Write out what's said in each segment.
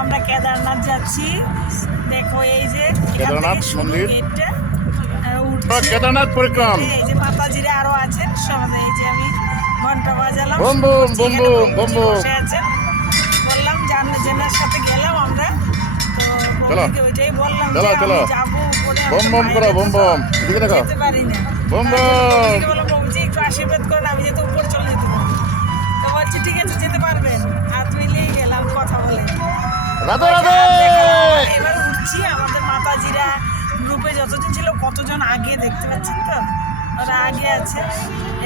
আমরা কেদারনাথ যাচ্ছি। দেখো এই যে কেদারনাথ মন্দির, গেটটা কেদারনাথ পরিক্রম। এই যে মাতাজিরা আরো আছেন সবাই। এই যে আমি ঘন্টা বাজালাম, বুম বুম বুম বুম বুম বুম। বসে আছেন। বললাম জেনার সাথে গেলাম আমরা, তো প্রভুকে ওইটাই বললাম যে আমি যাবো উপরে, বুম বুম করো, বুম বুম। এদিকে দেখো, যেতে পারি না। Boom boom. প্রভুকে বললাম প্রভুজি একটু আশীর্বাদ করেন, আমি যাতে উপরে চলে যেতে পারি। তো বলছি ঠিক আছে যেতে পারবেন। হাত মিলিয়ে গেলাম কথা বলে। রাধে রাধে। এবার উঠছি, আমাদের মাতাজিরা গ্রুপে যতজন ছিল কতজন আগে দেখতে পাচ্ছেন তো, ওরা আগে আছে।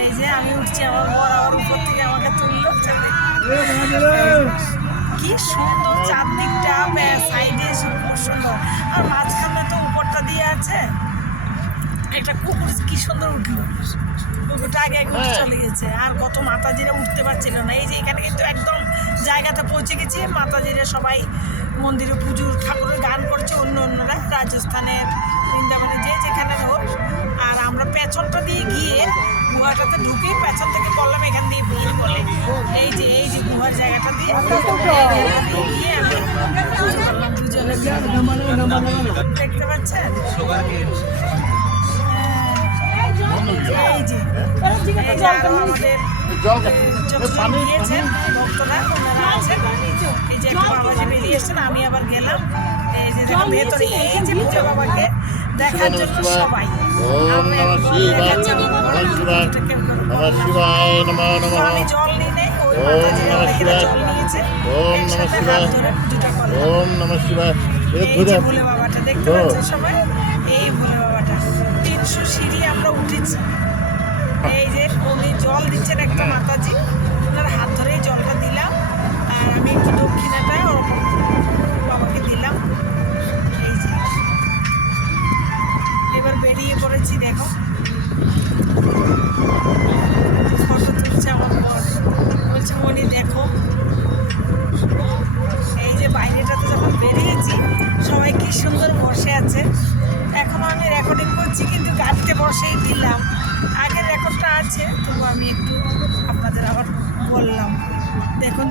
এই যে আমি উঠছি, আমার বর আবার উপর থেকে আমাকে তুললো। কি সুন্দর চারদিকটা, সাইডে খুব সুন্দর। আর মাঝখানে তো উপরটা দিয়ে আছে একটা কুকুর, কি সুন্দর উঠলো। কুকুরটা আগে উঠে চলে গেছে। আর কত মাতাজিরা উঠতে পারছিল না। এই যে এখানে কিন্তু একদম জায়গাতে পৌঁছে গেছি। মাতাজিরা সবাই মন্দিরে পুজোর ঠাকুরের গান করছে, অন্যরা রাজস্থানের বৃন্দাবনে যে যেখানে হোক। আর আমরা পেছনটা দিয়ে গিয়ে গুহাটাতে ঢুকে পেছন থেকে বললাম এখান দিয়ে ভিড় বলে, এই যে গুহার জায়গাটা দিয়ে গিয়ে আমি পুজো করলাম দুজনে। দেখতে পাচ্ছেন এই যে আরো আমাদের যতজন গিয়েছেন ভক্তরা ওনারা আছেন। এই যে একটা বাবা যে বেরিয়ে এসছেন, আমি আবার গেলাম। এই যে দেখো ভেতরে এই যে পূজা বাবাকে দেখার জন্য সবাই। আমি জল নিই নাই, ওই মাতাজিরা জল নিয়েছে, একসাথে হাত ধরে পুজোটা করলাম। ওম নমঃ শিবায়। এই যে ভোলে বাবাটা দেখতে পাচ্ছেন সবাই, এই ভোলে বাবাটা 300 সিঁড়ি আমরা উঠেছি। এই যে উনি জল দিচ্ছেন একটা মাতাজি, ওনার হাত ধরেই জলটা দিলাম। আর আমি একটু দক্ষিণাটা বাবাকে দিলাম। এই যে এবার বেরিয়ে পড়েছি। দেখো ফটো তুলছে আমার বর, বলছে মনি দেখো। এই যে বাইরেটাতে যখন বেরিয়েছি সবাই কি সুন্দর বসে আছে। এখনও আমি রেকর্ডিং করছি কিন্তু গাড়িতে বসেই দিলাম। আগের রেকর্ডটা আছে, তবু আমি একটু আপনাদের আবার বললাম। দেখুন